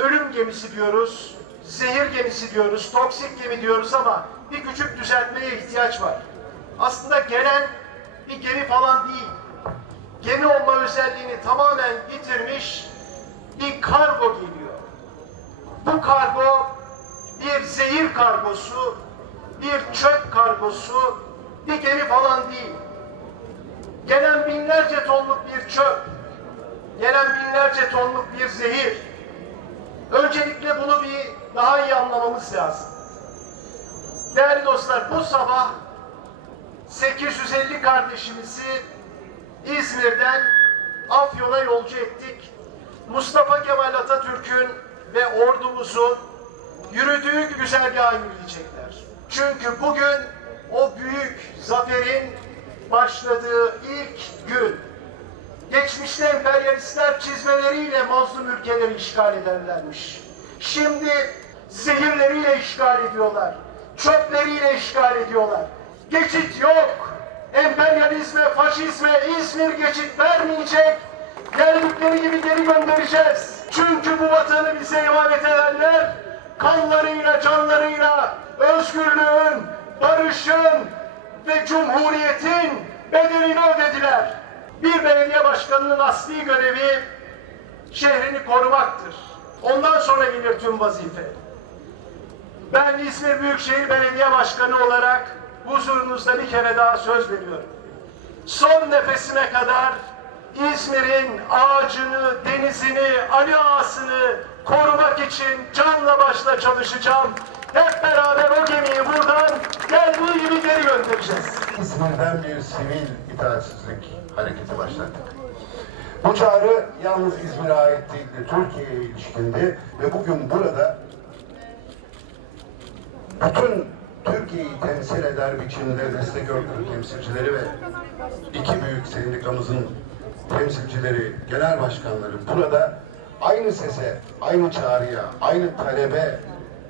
ölüm gemisi diyoruz, zehir gemisi diyoruz, toksik gemi diyoruz ama bir küçük düzeltmeye ihtiyaç var. Aslında gelen bir gemi falan değil. Gemi olma özelliğini tamamen yitirmiş bir kargo geliyor. Bu kargo bir zehir kargosu, bir çöp kargosu, bir gemi falan değil. Gelen binlerce tonluk bir çöp, gelen binlerce tonluk bir zehir. Öncelikle bunu bir daha iyi anlamamız lazım. Değerli dostlar, bu sabah 850 kardeşimizi İzmir'den Afyon'a yolcu ettik. Mustafa Kemal Atatürk'ün ve ordumuzun yürüdüğü güzergaha yürüyecekler. Çünkü bugün o büyük zaferin başladığı ilk gün. Geçmişte emperyalistler çizmeleriyle mazlum ülkeleri işgal ederlermiş. Şimdi zehirleriyle işgal ediyorlar. Çöpleriyle işgal ediyorlar. Geçit yok. Emperyalizme, faşizme İzmir geçit vermeyecek. Geldikleri gibi geri göndereceğiz. Çünkü bu vatanı bize emanet edenler kanlarıyla, canlarıyla özgürlüğün, barışın ve cumhuriyetin bedelini ödediler. Bir belediye başkanının asli görevi şehrini korumaktır. Ondan sonra gelir tüm vazife. Ben İzmir Büyükşehir Belediye Başkanı olarak huzurunuzda bir kere daha söz veriyorum. Son nefesime kadar İzmir'in ağacını, denizini, Ali Ağası'nı korumak için canla başla çalışacağım. Hep beraber o gemiyi buradan geldiği gibi geri göndereceğiz. İzmir'den bir sivil itaatsizlik hareketi başlattık. Bu çağrı yalnız İzmir'e ait değildi, Türkiye'ye ilişkindi ve bugün burada bütün Türkiye'yi temsil eder biçimde meslek örgütü temsilcileri ve iki büyük sendikamızın temsilcileri, genel başkanları burada aynı sese, aynı çağrıya, aynı talebe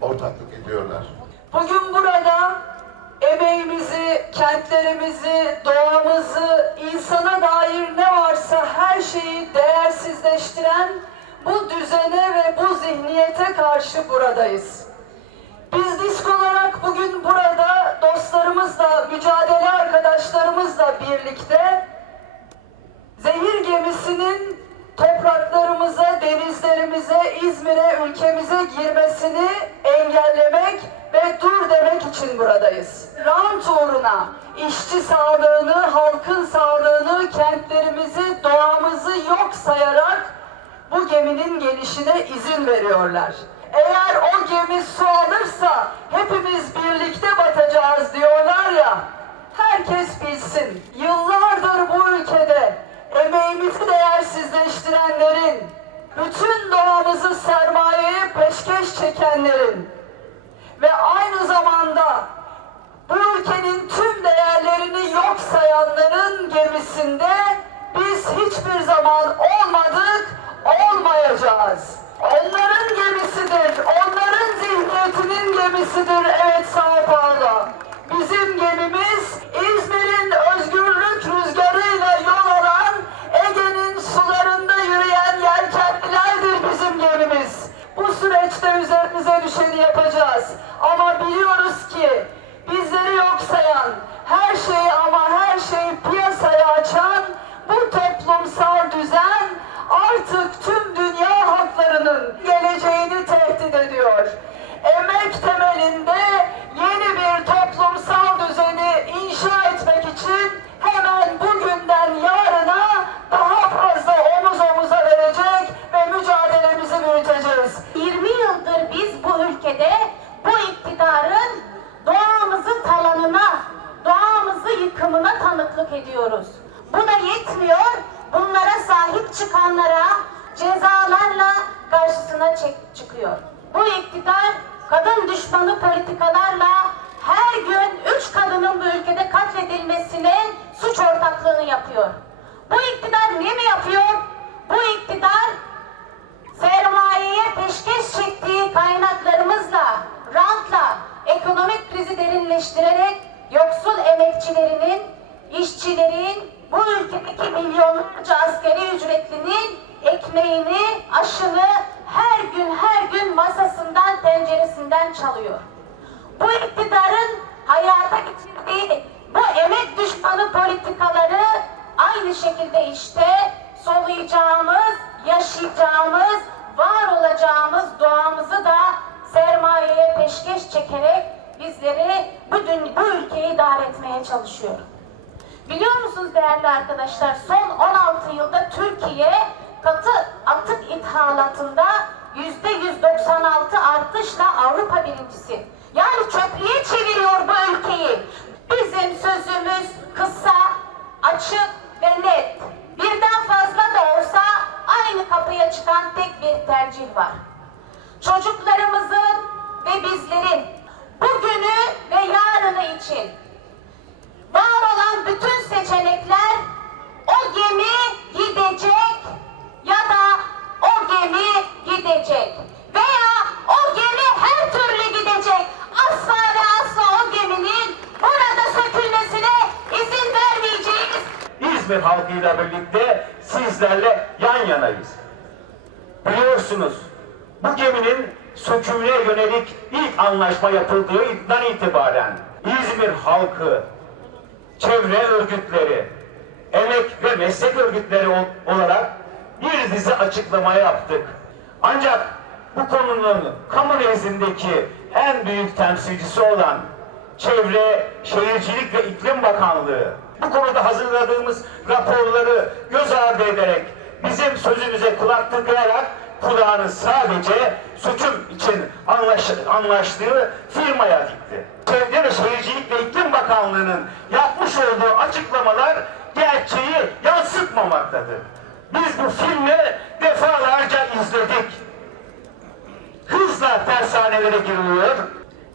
ortaklık ediyorlar. Bugün burada emeğimizi, kentlerimizi, doğamızı, değersizleştiren bu düzene ve bu zihniyete karşı buradayız. Biz disk olarak bugün burada dostlarımızla, mücadele arkadaşlarımızla birlikte zehir gemisinin topraklarımıza, denizlerimize, İzmir'e, ülkemize girmesini engellemek ve dur demek için buradayız. Rant uğruna işçi sağlığını, halkın sağlığını, kentlerimizi, doğamızı yok sayarak bu geminin gelişine izin veriyorlar. Eğer o gemi su alırsa hepimiz birlikte batacağız diyorlar ya. Herkes bilsin. Yıllardır bu ülkede emeğimizi değersizleştirenlerin, bütün doğamızı sermayeye peşkeş çekenlerin ve aynı zamanda bu ülkenin tüm değerlerini yok sayanların gemisinde biz hiçbir zaman olmadık, olmayacağız. Onların gemisidir, onların zihniyetinin gemisidir evet Sao Paulo. Bizim gemimiz İzmir'in özgürlük rüzgarıyla yol alan Ege'nin sularında yürüyen yelkenlilerdir bizim gemimiz. Bu süreçte üzerimize düşeni yapacağız. Ama biliyoruz ki bizleri yok sayan, her şeyi ama her şeyi piyasaya açan bu toplumsal düzen artık tüm dünya halklarının geleceğini tehdit ediyor. Emek temelinde çıkıyor. Bu iktidar kadın düşmanı politikalarla her gün üç kadının bu ülkede katledilmesine suç ortaklığını yapıyor. Bu iktidar ne mi yapıyor? Bu iktidar sermayeye peşkeş çektiği kaynaklarımızla, rantla ekonomik krizi derinleştirerek yoksul emekçilerinin, işçilerin, bu ülkedeki milyonlarca askeri ücretlinin ekmeğini aşını her gün her gün masasından tenceresinden çalıyor. Bu iktidarın hayata geçirdiği bu emek düşmanı politikaları aynı şekilde işte soluyacağımız, yaşayacağımız, var olacağımız doğamızı da sermayeye peşkeş çekerek bizleri bu, dün, bu ülkeyi idare etmeye çalışıyor. Biliyor musunuz değerli arkadaşlar son 16 yılda Türkiye katı atık ithalatında 196 artışla Avrupa birincisi. Yani çöplüğe çeviriyor bu ülkeyi. Bizim sözümüz kısa, açık ve net. Birden fazla da olsa aynı kapıya çıkan tek bir tercih var. Çocuklarımızın ve bizlerin bugünü ve yarını için var olan bütün seçenekler o gemi gidecek ya da o gemi gidecek veya o gemi her türlü gidecek. Asla ve asla o geminin burada sökülmesine izin vermeyeceğiz. İzmir halkıyla birlikte sizlerle yan yanayız. Biliyorsunuz bu geminin sökümüne yönelik ilk anlaşma yapıldığından itibaren İzmir halkı, çevre örgütleri, emek ve meslek örgütleri ol- olarak bir dizi açıklama yaptık. Ancak bu konunun kamu nezdindeki en büyük temsilcisi olan Çevre, Şehircilik ve İklim Bakanlığı bu konuda hazırladığımız raporları göz ardı ederek bizim sözümüze kulak tıkayarak kulağını sadece suçum için anlaş, anlaştığı firmaya dikti. Çevre ve Şehircilik ve İklim Bakanlığı'nın yapmış olduğu açıklamalar gerçeği yansıtmamaktadır. Biz bu filmi defalarca izledik hızla tersanelere giriliyor.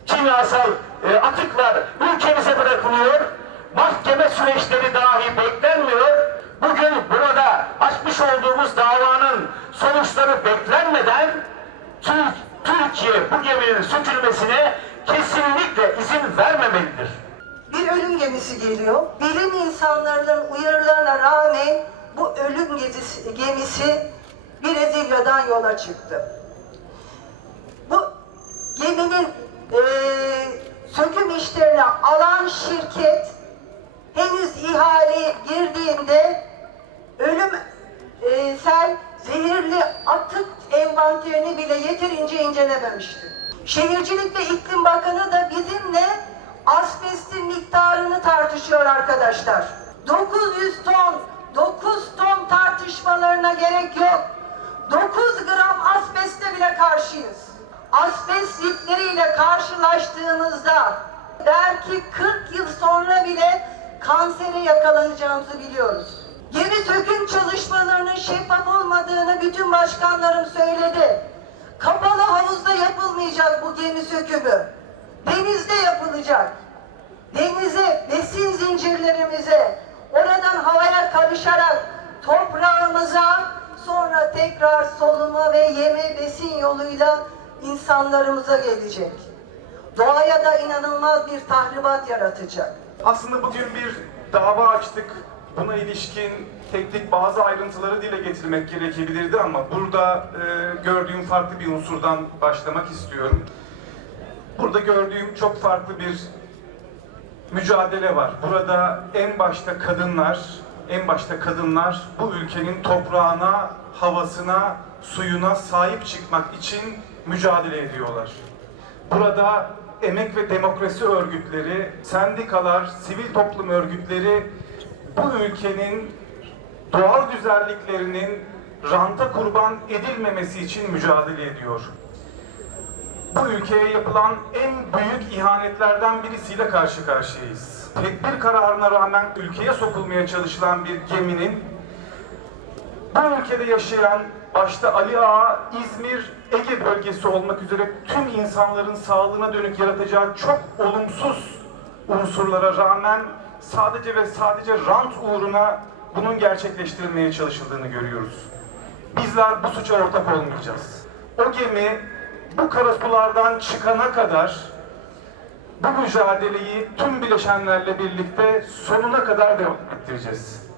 Kimyasal e, atıklar ülkemize bırakılıyor. Mahkeme süreçleri dahi beklenmiyor. Bugün burada açmış olduğumuz davanın sonuçları beklenmeden Türk, Türkiye bu geminin sökülmesine kesinlikle izin vermemelidir. bir ölüm gemisi geliyor. Bilim insanlarının uyarılarına rağmen bu ölüm gemisi, gemisi Brezilya'dan yola çıktı. Bu geminin eee, söküm işlerini alan şirket girdiğinde ölüm eee, sel zehirli atık envanterini bile yeterince incelememişti. Şehircilik ve İklim Bakanı da bizimle asbestin miktarını tartışıyor arkadaşlar. 900 ton, 9 ton tartışmalarına gerek yok. 9 gram asbeste bile karşıyız. Asbest lifleriyle karşılaştığımızda belki 40 yıl sonra bile kansere yakalanacağımızı biliyoruz. Gemi söküm çalışmalarının şeffaf olmadığını bütün başkanlarım söyledi. Kapalı havuzda yapılmayacak bu gemi sökümü. Denizde yapılacak. Denize, besin zincirlerimize, oradan havaya karışarak toprağımıza, sonra tekrar soluma ve yeme besin yoluyla insanlarımıza gelecek. Doğaya da inanılmaz bir tahribat yaratacak. Aslında bugün bir dava açtık. Buna ilişkin teknik bazı ayrıntıları dile getirmek gerekebilirdi ama burada e, gördüğüm farklı bir unsurdan başlamak istiyorum. Burada gördüğüm çok farklı bir mücadele var. Burada en başta kadınlar, en başta kadınlar bu ülkenin toprağına, havasına, suyuna sahip çıkmak için mücadele ediyorlar. Burada emek ve demokrasi örgütleri, sendikalar, sivil toplum örgütleri bu ülkenin doğal güzelliklerinin ranta kurban edilmemesi için mücadele ediyor. Bu ülkeye yapılan en büyük ihanetlerden birisiyle karşı karşıyayız. Tedbir kararına rağmen ülkeye sokulmaya çalışılan bir geminin bu ülkede yaşayan başta Ali Ağa, İzmir, Ege bölgesi olmak üzere tüm insanların sağlığına dönük yaratacağı çok olumsuz unsurlara rağmen sadece ve sadece rant uğruna bunun gerçekleştirilmeye çalışıldığını görüyoruz. Bizler bu suça ortak olmayacağız. O gemi bu karasulardan çıkana kadar bu mücadeleyi tüm bileşenlerle birlikte sonuna kadar devam ettireceğiz.